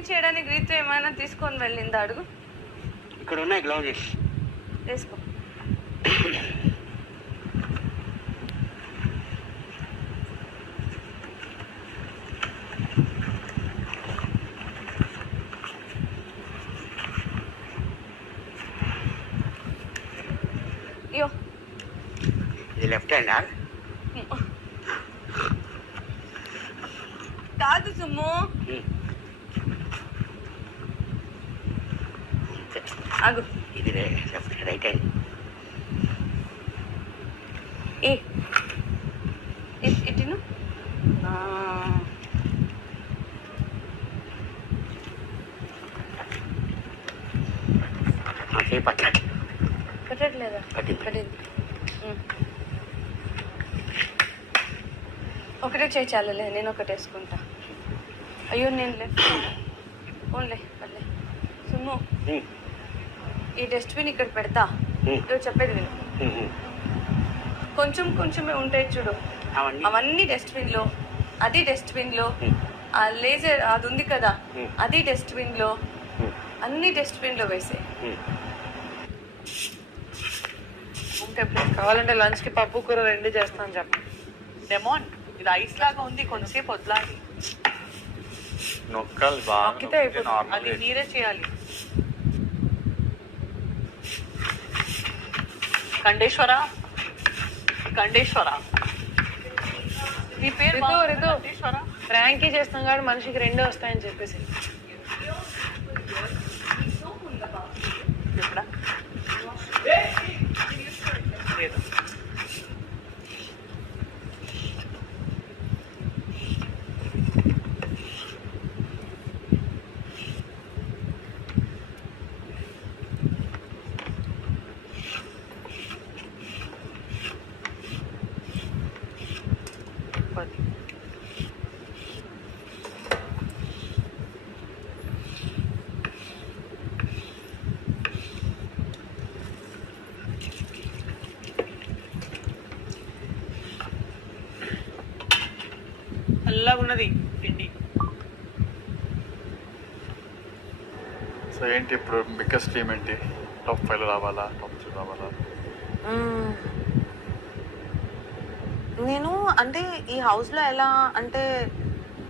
Clean చేయడానికి రీతు ఏమైనా తీసుకొని వెళ్ళిందా అడుగు. ఇక్కడ ఉన్నాయి గ్లౌజెస్. వేసుకో. అయ్యో ఇది లెఫ్ట్ హ్యాండా? కాదు సుమ్ము. ఆగు. ఇది లెఫ్ట్ రైట్ హ్యాండ్. ఇటును పట్టట్లేదా? పట్టింది. ఒకటే చేయి చాలులే, నేను ఒకటి వేసుకుంటా. అయ్యో నేను లెఫ్ట్ ఓన్లే పర్లే. సుమ్ము ఈ డస్ట్బిన్ ఇక్కడ పెడతా. చెప్పేది విను. కొంచెం కొంచెమే ఉంటాయి చూడు, అవన్నీ డస్ట్బిన్లో, అది డస్ట్బిన్లో, ఆ లేజర్ అది ఉంది కదా అది డస్ట్బిన్లో, అన్ని డస్ట్బిన్లో వేసాయి. ఉంటే కావాలంటే లంచ్కి పప్పు కూర 2 చేస్తాను చెప్పండి. డెమోన్ ఇది ఐస్ లాగా ఉంది, కొంతసేపు వదలాలి. నొక్కాలి నొక్కితే అయిపోతుంది. అది మీరే చేయాలి. కండేశ్వర మీ పేరు కండేశ్వర. ర్యాంకీ చేస్తాం కాబట్టి మనిషికి 2 వస్తాయని చెప్పేసి. ఎప్పుడా లేదు. అల్లా ఉన్నది పిండి. సో ఏంటి ఇప్పుడు బిగ్గెస్ట్ టీమ్ ఏంటి? టాప్ 5 రావాలా, టాప్ 3 రావాలా? నేను అంటే ఈ హౌస్లో ఎలా అంటే